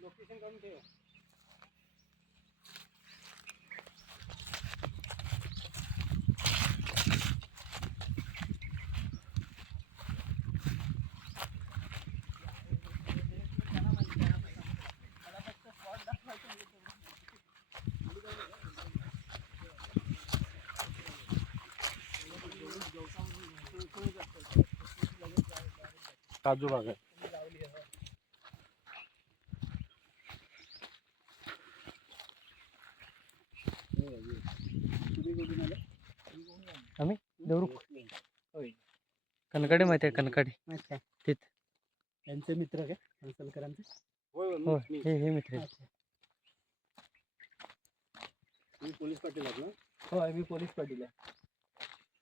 Location काढून ठेव. काजू बाग आहे आम्ही? देवरुख? कनकाडी माहिती आहे कनकाडी. माहीत आहे. तिथं. त्यांचे मित्र काय हो हे हे मित्र. मी पोलीस पाटील आहेत ना? हो मी पोलीस पाटील आहे.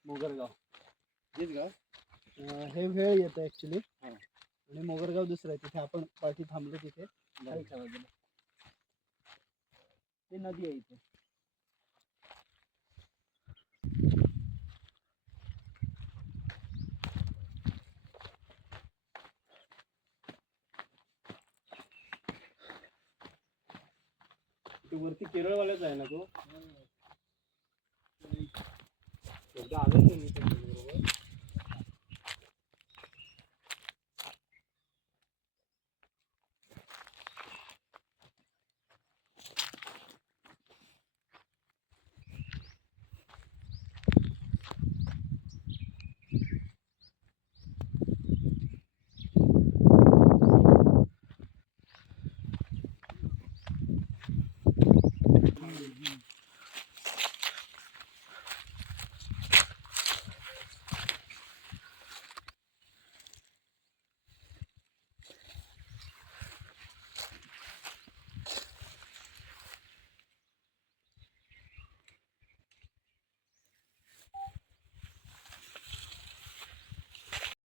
मोगरगाव. हेच गाव हे वेळ येतं ॲक्च्युली आणि मोगरगाव दुसरं आहे. तिथे आपण पाठी थांबलो तिथे. ते नदी आहे इथे. ते वरती केरळवाल्याच आहे ना तो? हो. एकदा आलं मी.